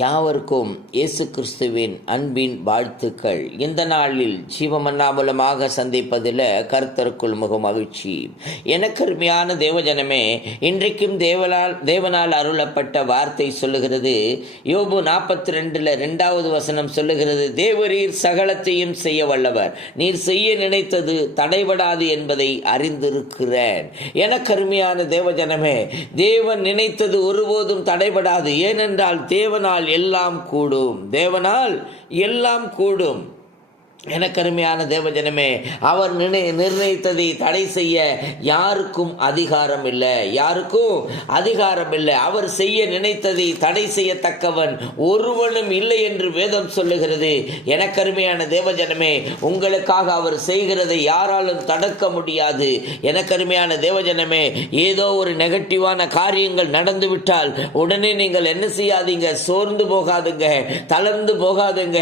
யாவருக்கும் இயேசு கிறிஸ்துவின் அன்பின் வாழ்த்துக்கள். இந்த நாளில் ஜீவமன்னா மூலமாக சந்திப்பதில் கருத்தருக்குள் முக மகிழ்ச்சி. எனக்கருமையான தேவஜனமே இன்றைக்கும் தேவனால் தேவனால் அருளப்பட்ட வார்த்தை சொல்லுகிறது. யோபு நாற்பத்தி ரெண்டுல ரெண்டாவது வசனம் சொல்லுகிறது தேவரீர் சகலத்தையும் செய்ய வல்லவர். நீர் செய்ய நினைத்தது தடைபடாது என்பதை அறிந்திருக்கிறேன். எனக்கருமையான தேவஜனமே தேவன் நினைத்தது ஒருபோதும் தடைபடாது. ஏனென்றால் தேவனால் எல்லாம் கூடும். தேவனால் எல்லாம் கூடும். எனக்கருமையான தேவஜனமே அவர் நினை நிர்ணயித்ததை தடை செய்ய யாருக்கும் அதிகாரம் இல்லை யாருக்கும் அதிகாரம் இல்லை அவர் செய்ய நினைத்ததை தடை செய்யத்தக்கவன் ஒருவனும் இல்லை என்று வேதம் சொல்லுகிறது. எனக்கருமையான தேவஜனமே உங்களுக்காக அவர் செய்கிறதை யாராலும் தடுக்க முடியாது. எனக்கருமையான தேவஜனமே ஏதோ ஒரு நெகட்டிவான காரியங்கள் நடந்துவிட்டால் உடனே நீங்கள் என்ன செய்யாதீங்க? சோர்ந்து போகாதுங்க தளர்ந்து போகாதுங்க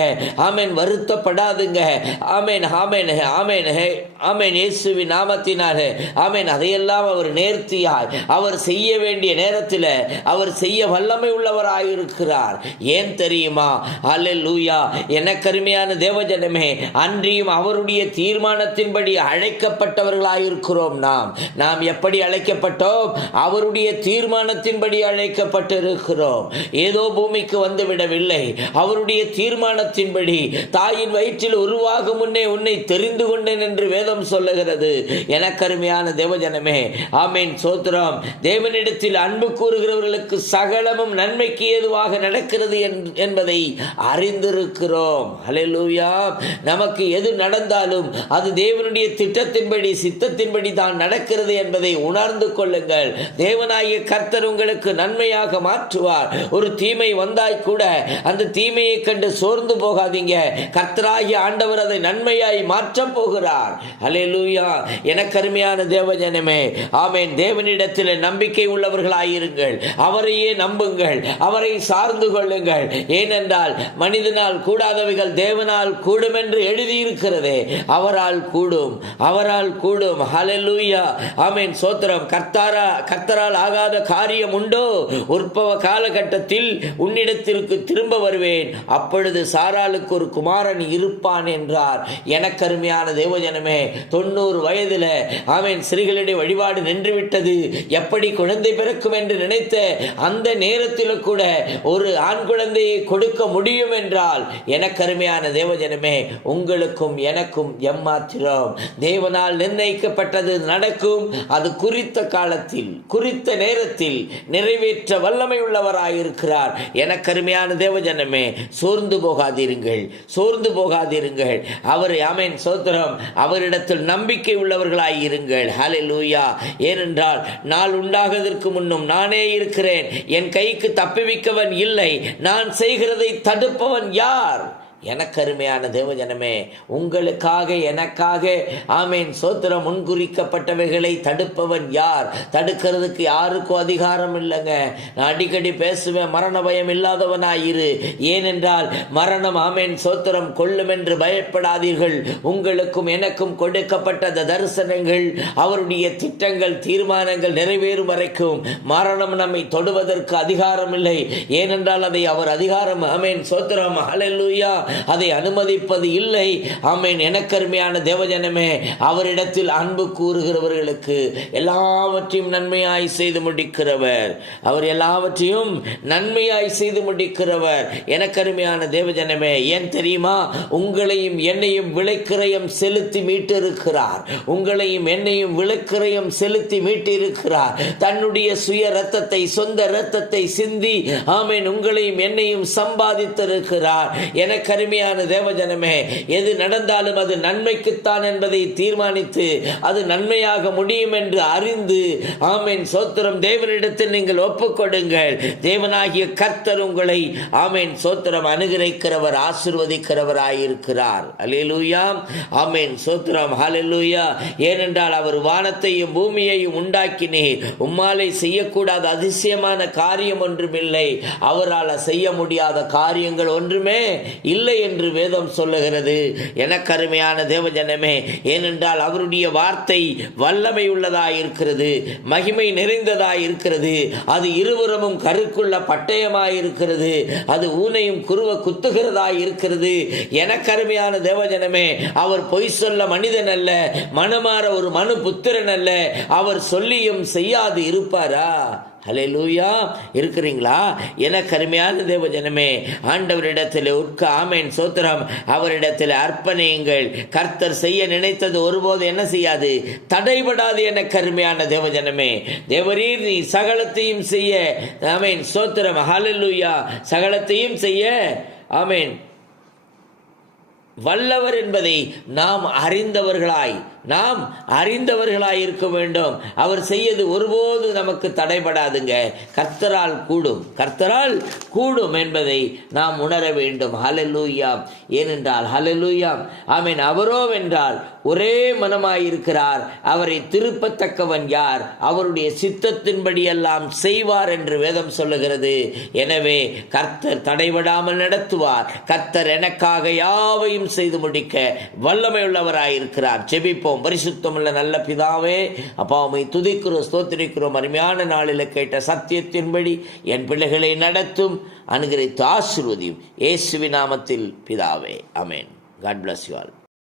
ஆமேன் வருத்தப்படாதுங்க. ஆமேன் ஆமேன் ஆமேன் ஹே ஆமேன் இயேசுவின் நாமத்தினால ஆமேன். அதையெல்லாம் அவர் நேர்த்தியாய் அவர் செய்ய வேண்டிய நேரத்தில் அவர் செய்ய வல்லமை உள்ளவராயிருக்கிறார். ஏன் தெரியுமா? அல்ல லூயா அல்லேலூயா எனக்கருமையான தேவஜனமே அன்றியும் அவருடைய தீர்மானத்தின்படி அழைக்கப்பட்டவர்களாயிருக்கிறோம் நாம். நாம் எப்படி அழைக்கப்பட்டோம்? அவருடைய தீர்மானத்தின்படி அழைக்கப்பட்டிருக்கிறோம். ஏதோ பூமிக்கு வந்துவிடவில்லை அவருடைய தீர்மானத்தின்படி தாயின் வயிற்றில் ஒரு உருவாகும் முன்னே உன்னை தெரிந்து கொண்டேன் என்று வேதம் சொல்லுகிறது. எனக்கருமையான தேவஜனமே ஆமேன். சோத்திரம் தேவனிடத்தில் அன்பு கூறுகிறவர்களுக்கு சகலமும் நன்மைக்கு ஏதுவாக நடக்கிறது என்பதை அறிந்திருக்கிறோம். அலையலூயா நமக்கு எது நடந்தாலும் அது தேவனுடைய திட்டத்தின்படி சித்தத்தின்படி தான் நடக்கிறது என்பதை உணர்ந்து கொள்ளுங்கள். தேவனாகிய கர்த்தர் உங்களுக்கு நன்மையாக மாற்றுவார். ஒரு தீமை வந்தாய் கூட அந்த தீமையை கண்டு சோர்ந்து போகாதீங்க. கர்த்தராகிய ஆண்டவர் அதை நன்மையாய் மாற்றப் போகிறார். ஹalleluya. எனக்கு அருமையான தேவஜனமே ஆமேன். தேவனிடத்தில் நம்பிக்கை உள்ளவர்களாயிருங்கள். அவரையே நம்புங்கள். அவரை சார்ந்து கொள்ளுங்கள். ஏனென்றால் மனிதனால் கூடாதவைகள் தேவனால் கூடும் என்று எழுதியிருக்கிறதே அவரால் கூடும். அவரால் கூடும். அலை லூயா ஆமேன். சோத்திரம். கர்த்தாரா கர்த்தரால் ஆகாத காரியம் உண்டோ? உற்பவ காலகட்டத்தில் உன்னிடத்திற்கு திரும்ப வருவேன். அப்பொழுது சாராளுக்கு ஒரு குமாரன் இருப்பான் என்றார். எனக்கு அருமையான தேவஜனமே தொண்ணூறு வயதில் அவன் ஸ்ரீகளுடைய வழிபாடு நின்றுவிட்டது. எப்படி குழந்தை பிறக்கும் என்று நினைத்த அந்த நேரத்தில் கூட ஒரு ஆண் குழந்தையை கொடுக்க முடியும் என்றால் எனக்கு அருமையான தேவஜனமே உங்களுக்கும் எனக்கும் எம்மாத்திரம். தேவனால் நிர்ணயிக்கப்பட்டது நடக்கும். அது குறித்த காலத்தில் குறித்த நேரத்தில் நிறைவேற்ற வல்லமை உள்ளவராயிருக்கிறார் எனக்கு அருமையான தேவஜனமே சோர்ந்து போகாதீருங்கள். சோர்ந்து போகாதீருங்கள். அவர் ஆமென் சோத்திரம். அவரிடத்தில் நம்பிக்கை உள்ளவர்களாயிருங்கள் லூயா ஏனென்றால் நாள் உண்டாகதற்கு முன்னும் நானே இருக்கிறேன். என் கைக்கு தப்புவிக்கவன் இல்லை. நான் செய்கிறதை தடுப்பவன் யார்? எனக்கு அருமையான தேவஜனமே உங்களுக்காக எனக்காக ஆமீன் சோத்திரம் முன்குறிக்கப்பட்டவைகளை தடுப்பவன் யார்? தடுக்கிறதுக்கு யாருக்கும் அதிகாரம் இல்லைங்க. நான் அடிக்கடி பேசுவேன் மரண பயம் இல்லாதவனாயிரு. ஏனென்றால் மரணம் ஆமேன் சோத்திரம் கொள்ளும் என்று பயப்படாதீர்கள். உங்களுக்கும் எனக்கும் கொடுக்கப்பட்ட அந்த தரிசனங்கள் அவருடைய திட்டங்கள் தீர்மானங்கள் நிறைவேறும் வரைக்கும். மரணம் நம்மை தொடுவதற்கு அதிகாரம் இல்லை. ஏனென்றால் அதை அவர் அதிகாரம் ஆமேன் சோத்திரம் ஹalleluya அதை அனுமதிப்பது இல்லை. ஆமேன். எனக்கருமையான தேவஜனமே அவரிடத்தில் அன்பு கூறுகிறவர்களுக்கு எல்லாவற்றையும் நன்மையாய் செய்து முடிக்கிறவர். அவர் எல்லாவற்றையும் நன்மையாய் செய்து முடிக்கிறவர். எனக்கருமையான தேவஜனமே ஏன் தெரியுமா? உங்களையும் என்னையும் விலைக்கிரயம் செலுத்தி மீட்டிருக்கிறார். உங்களையும் என்னையும் விலைக்கிரயம் செலுத்தி மீட்டிருக்கிறார். தன்னுடைய சுய ரத்தத்தை சொந்த ரத்தத்தை சிந்தி ஆமேன் உங்களையும் என்னையும் சம்பாதித்திருக்கிறார். எனக்கு அருமையான தேவஜனமே எது நடந்தாலும் அது நன்மைக்குத்தான் என்பதை தீர்மானித்து அது நன்மையாக முடியும் என்று அறிந்து ஆமேன் சோத்திரம் தேவனிடத்தில் நீங்கள் ஒப்புக்கொடுங்கள். தேவனாகிய கர்த்தர் உங்களை ஆமேன் சோத்திரம் அனுகிரகிக்கிறவர் ஆசிர்வதிக்கிறவராயிருக்கிறார். அல்லேலூயா. ஆமேன் சோத்திரம் ஹalleluya. ஏனென்றால் அவர் வானத்தையும் பூமியையும் உண்டாக்கினீர். உம்மாலை செய்யக்கூடாத அதிசயமான காரியம் ஒன்றுமில்லை. அவரால் செய்ய முடியாத காரியங்கள் ஒன்றுமே இல்லை. இல்லை என்று வேதம் சொல்லுகிறது. எனக்கு அருமையான தேவஜனமே ஏனென்றால் அவருடைய வார்த்தை வல்லமை உள்ளதாய் இருக்கிறது மகிமை நிறைந்ததாய் இருக்கிறது அது இருபுறமும் கருக்குள்ள பட்டயமாய் இருக்கிறது அது ஊனையும் குருவ குத்துகிறதாய் இருக்கிறது எனக்கு அருமையான தேவஜனமே அவர் பொய் சொல்ல மனிதன் அல்ல மனமாற ஒரு மனு புத்திரன் அல்ல அவர் சொல்லியும் செய்யாது இருப்பாரா? ஹalleluya. இருக்கிறீங்களா? என கருமையான தேவ தேவஜனமே ஆண்டவரிடத்தில் உட்க ஆமேன். சோத்திரம் அவரிடத்தில் அர்ப்பணியுங்கள். கர்த்தர் செய்ய நினைத்தது ஒருபோது என்ன செய்யாது? தடைபடாது என கருமையான தேவ தேவஜனமே. தேவரீர் நீ சகலத்தையும் செய்ய. ஆமேன். சோத்திரம் ஹalleluya. சகலத்தையும் செய்ய. ஆமேன். வல்லவர் என்பதை நாம் அறிந்தவர்களாய் நாம் அறிந்தவர்களாய் இருக்க வேண்டும். அவர் செய்யது ஒருபோது நமக்கு தடைபடாதுங்க. கர்த்தரால் கூடும். கர்த்தரால் கூடும் என்பதை நாம் உணர வேண்டும். ஹலலூயாம் ஏனென்றால் ஹலலூயாம் ஆமீன். அவரோ வென்றால் ஒரே மனமாயிருக்கிறார். அவரை திருப்பத்தக்கவன் யார்? அவருடைய சித்தத்தின்படியெல்லாம் செய்வார் என்று வேதம் சொல்லுகிறது. எனவே கர்த்தர் தடைபடாமல் நடத்துவார். கர்த்தர் எனக்காக யாவையும் செய்து முடிக்க வல்லமையுள்ளவராயிருக்கிறார். ஜெபிப்போம். பரிசுத்தமுள்ள நல்ல பிதாவே அப்பா உம்மை துதிக்கிறோம் ஸ்தோத்திரிக்கிறோம். அருமையான நாளில் கேட்ட சத்தியத்தின்படி என் பிள்ளைகளை நடத்தும் அனுகிரகித்து ஆசிர்வதியும். இயேசுவி நாமத்தில் பிதாவே. Amen God bless you all